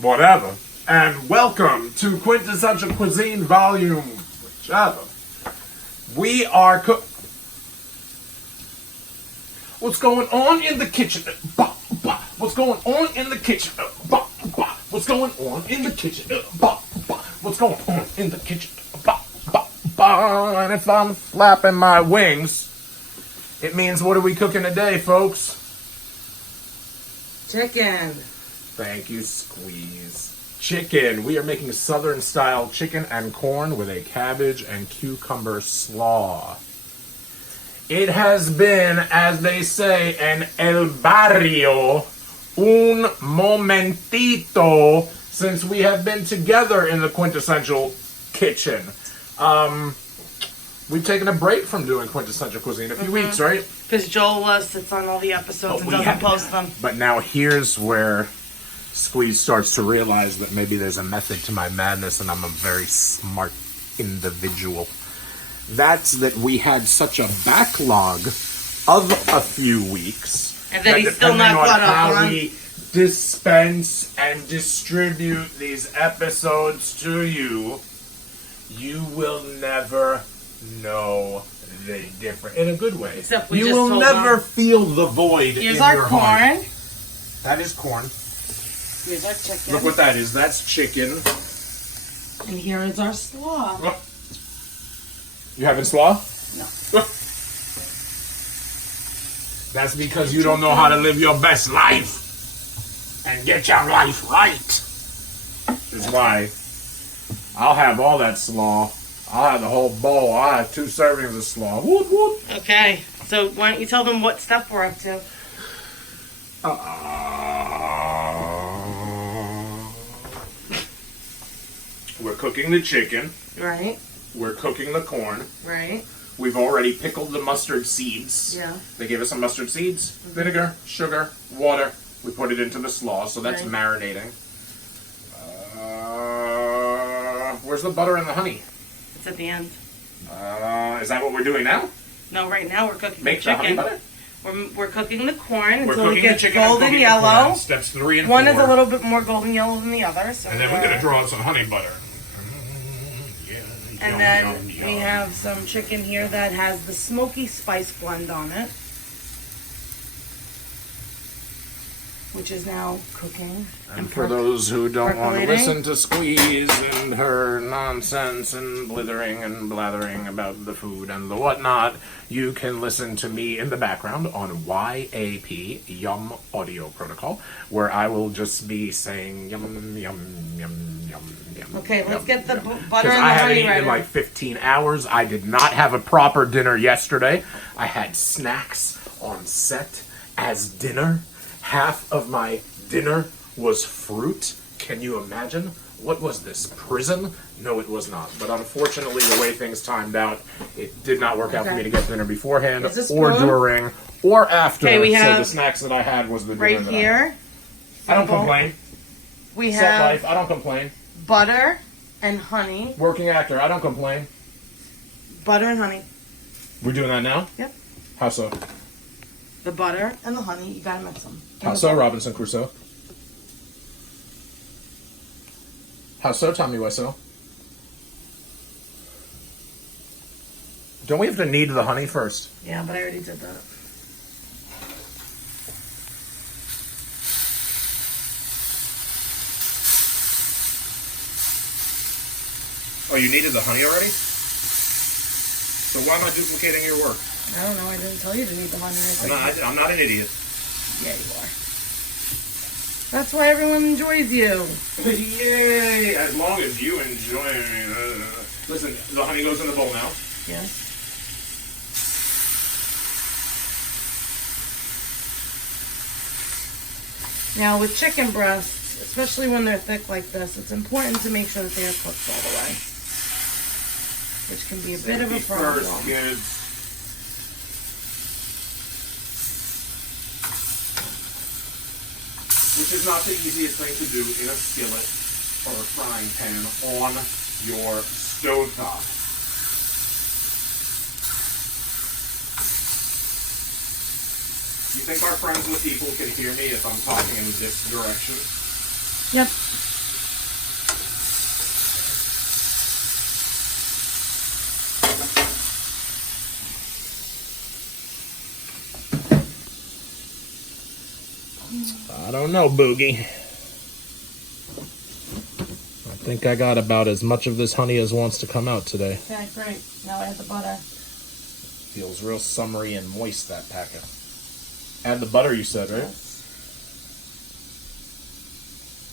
whatever. And welcome to Quintessential Cuisine Volume, whichever. We are What's going on in the kitchen? What's going on in the kitchen? What's going on in the kitchen? What's going on in the kitchen? And if I'm flapping my wings, it means what are we cooking today, folks? Chicken. Thank you, Squeeze. Chicken. We are making Southern-style chicken and corn with a cabbage and cucumber slaw. It has been, as they say, an el barrio, un momentito, since we have been together in the Quintessential Kitchen. We've taken a break from doing Quintessential Cuisine a few weeks, right? Because Joel sits on all the episodes and doesn't post them. But now here's where Squeeze starts to realize that maybe there's a method to my madness and I'm a very smart individual. That's that we had such a backlog of a few weeks. And that he's still not caught up on. How we dispense and distribute these episodes to you, you will never know the difference. In a good way. Except we you just will told never them. feel the void Here's in our your corn. heart. That is corn. Here's our chicken. Look what that is. That's chicken. And here is our slaw. Oh. You having slaw? No. That's because you don't know how to live your best life and get your life right. Is why I'll have all that slaw. I'll have the whole bowl. I'll have 2 servings of slaw. Whoop, whoop. Okay, so why don't you tell them what step we're up to? We're cooking the chicken. Right. We're cooking the corn. Right. We've already pickled the mustard seeds. Yeah. They gave us some mustard seeds, vinegar, sugar, water. We put it into the slaw, so that's Right. marinating. Where's the butter and the honey? It's at the end. Is that what we're doing now? No, right now we're cooking Make the the honey chicken. butter? We're cooking the corn We're until it cooking the gets chicken and golden cooking the yellow. corn. Steps 3 and 4. One is a little bit more golden yellow than the other. So And then we're going to draw out some honey butter. And then we have some chicken here that has the smoky spice blend on it, which is now cooking. And for those who don't want to percolating. listen to Squeeze and her nonsense and blithering and blathering about the food and the whatnot, you can listen to me in the background on YAP, Yum Audio Protocol, where I will just be saying yum, yum, yum, yum, yum. Okay, let's get the yum. butter 'Cause and the I haven't honey eaten in ready. like 15 hours. I did not have a proper dinner yesterday. I had snacks on set as dinner. Half of my dinner was fruit. Can you imagine? What was this, prison? No, it was not. But unfortunately, the way things timed out, it did not work out for Okay. me to get dinner beforehand Here's a or spoon. during or after. Okay, we So have the snacks that I had was the dinner Right that here, I don't complain. we Set have life, I don't complain. butter and honey. Working actor, I don't complain. Butter and honey. We're doing that now? Yep. How so? The butter and the honey, you gotta mix them. How so, Robinson Crusoe? How so, Tommy Wiseau? Don't we have to knead the honey first? Yeah, but I already did that. Oh, you kneaded the honey already? So why am I duplicating your work? I don't know, I didn't tell you to need the honey. I'm not an idiot. Yeah, you are. That's why everyone enjoys you. Yay! As long as you enjoy me. Listen, the honey goes in the bowl now. Yes. Now with chicken breasts, especially when they're thick like this, it's important to make sure that they are cooked all the way. Which can be a bit of a problem. First, kids. Which is not the easiest thing to do in a skillet or a frying pan on your stovetop. You think our friends and people can hear me if I'm talking in this direction? Yep. I don't know, Boogie. I think I got about as much of this honey as wants to come out today. Okay, great. Now add the butter. Feels real summery and moist, that packet. Add the butter, you said, right? Yes.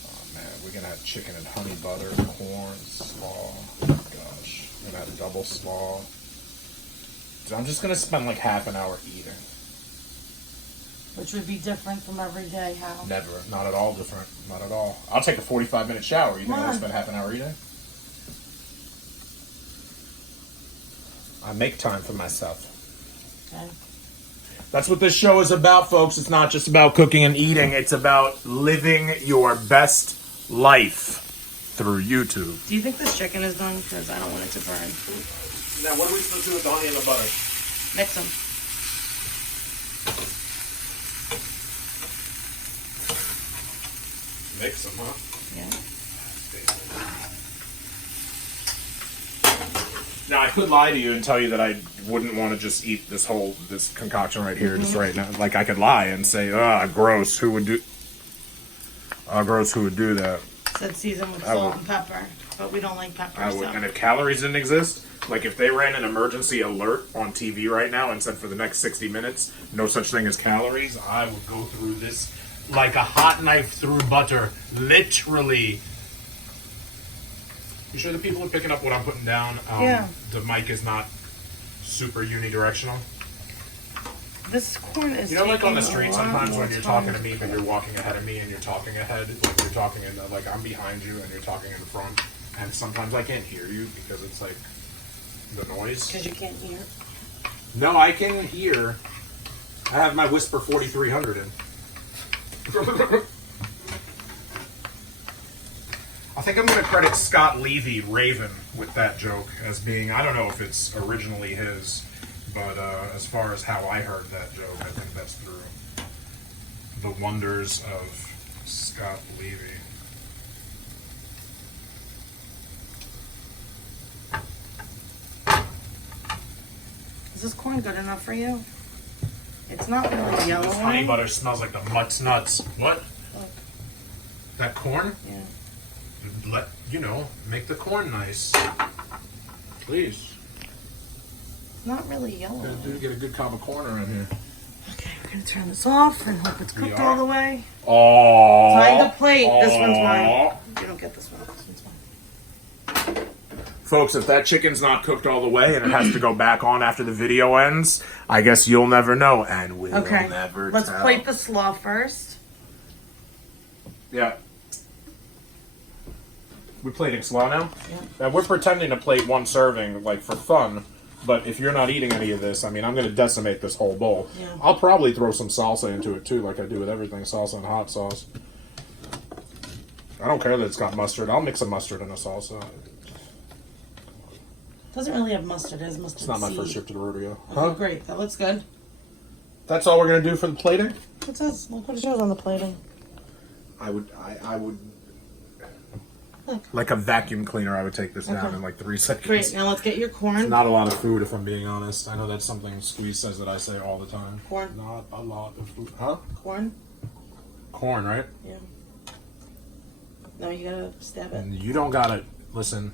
Oh man, we're gonna have chicken and honey butter, corn, slaw. Gosh, we're gonna have double slaw. So I'm just gonna spend like half an hour eating. Which would be different from every day. How? Never, not at all different, not at all. I'll take a 45-minute shower. You think I'll spend half an hour eating? I make time for myself. Okay. That's what this show is about, folks. It's not just about cooking and eating. It's about living your best life through YouTube. Do you think this chicken is done? Because I don't want it to burn. Now, what are we supposed to do with the honey and the butter? Mix them. Mix them, huh? Yeah. Now, I could lie to you and tell you that I wouldn't want to just eat this concoction right here, just right now. Like, I could lie and say, gross, who would do that? Said season with salt and pepper, but we don't like pepper. I would. So. And if calories didn't exist, like if they ran an emergency alert on TV right now and said for the next 60 minutes, no such thing as calories, I would go through this like a hot knife through butter, literally. You sure the people are picking up what I'm putting down? Yeah. The mic is not super unidirectional. This corn is. You know, like on the taking street, a lot sometimes more when you're time. talking to me, but you're walking ahead of me and you're talking ahead, like you're talking in, like I'm behind you and you're talking in front, and sometimes I can't hear you because it's like the noise. Because you can't hear. No, I can hear. I have my Whisper 4300 in. I think I'm going to credit Scott Levy Raven with that joke as being, I don't know if it's originally his, but as far as how I heard that joke, I think that's through the wonders of Scott Levy. Is this corn good enough for you? It's not really yellow. This honey butter smells like the mutts nuts. What? Look. That corn? Yeah. Make the corn nice. Please. It's not really yellow. Get a good cob of corn around here. Okay, we're gonna turn this off and hope it's cooked all the way. Oh. Find the plate. This one's mine. You don't get this one. This one's mine. Folks, if that chicken's not cooked all the way and it has to go back on after the video ends, I guess you'll never know, and we'll never Let's tell. plate the slaw first. Yeah. We plating slaw now? Yeah. Now, we're pretending to plate one serving, like, for fun, but if you're not eating any of this, I mean, I'm going to decimate this whole bowl. Yeah. I'll probably throw some salsa into it, too, like I do with everything, salsa and hot sauce. I don't care that it's got mustard. I'll mix a mustard and a salsa. Doesn't really have mustard. It has mustard It's not my seed. first trip to the rodeo. Oh, great. That looks good. That's all we're going to do for the plating? It says, look what it shows on the plating. I would Look. like a vacuum cleaner, I would take this down in like 3 seconds. Great. Now let's get your corn. Not a lot of food, if I'm being honest. I know that's something Squeeze says that I say all the time. Corn. Not a lot of food. Huh? Corn. Corn, right? Yeah. Now you gotta stab it. And you don't gotta, listen,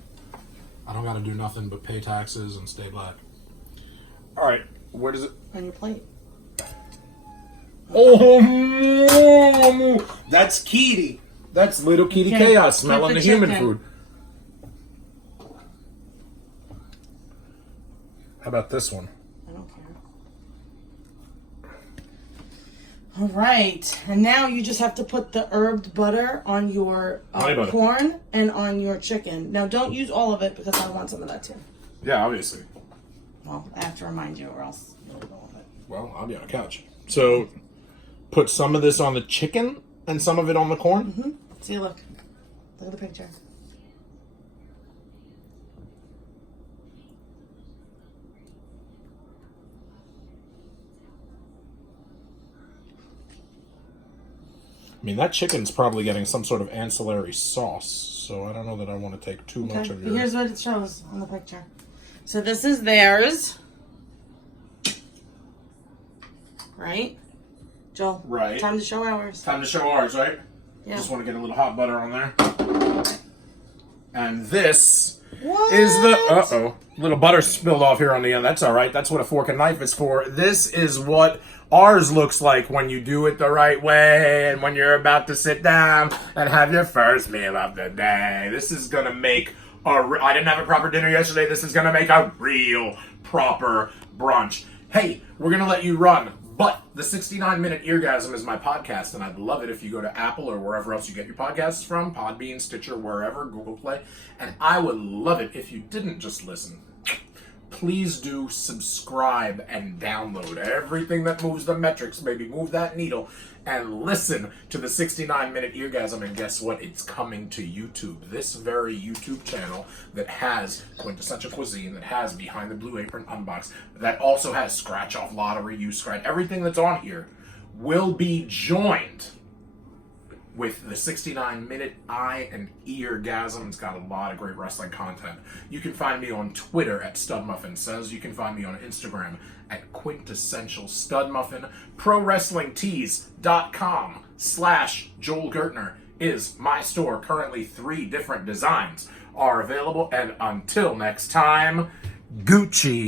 I don't gotta do nothing but pay taxes and stay black. Alright, where does it... On your plate. Oh, that's Kitty. That's little Kitty Okay, Chaos smelling the human chicken. food. How about this one? I don't care. All right. And now you just have to put the herbed butter on your Honey butter. corn and on your chicken. Now don't use all of it because I want some of that too. Yeah, obviously. Well, I have to remind you or else you'll go on it. Well, I'll be on a couch. So, put some of this on the chicken and some of it on the corn? Mm-hmm. See, look. Look at the picture. I mean, that chicken's probably getting some sort of ancillary sauce, so I don't know that I want to take too much Okay, of but your... here's what it shows on the picture. So this is theirs. Right? Joel. Right. Time to show ours. Time to show ours, right? Yeah. Just want to get a little hot butter on there. And this What? is the... little butter spilled off here on the end. That's all right. That's what a fork and knife is for. This is what ours looks like when you do it the right way and when you're about to sit down and have your first meal of the day. This is going to make I didn't have a proper dinner yesterday. This is going to make a real proper brunch. Hey, we're going to let you run. But the 69-Minute Eargasm is my podcast, and I'd love it if you go to Apple or wherever else you get your podcasts from, Podbean, Stitcher, wherever, Google Play, and I would love it if you didn't just listen. Please do subscribe and download everything that moves the metrics, maybe move that needle, and listen to the 69-Minute Eargasm, and guess what? It's coming to YouTube. This very YouTube channel that has Quintessential Cuisine, that has Behind the Blue Apron Unbox, that also has Scratch Off Lottery, You Scratch, everything that's on here will be joined with the 69-Minute Eye and Eargasm. It's got a lot of great wrestling content. You can find me on Twitter at StudMuffinSays. You can find me on Instagram at Quintessential Studmuffin. ProWrestlingTees.com/Joel Gertner is my store. Currently 3 different designs are available. And until next time, Gucci.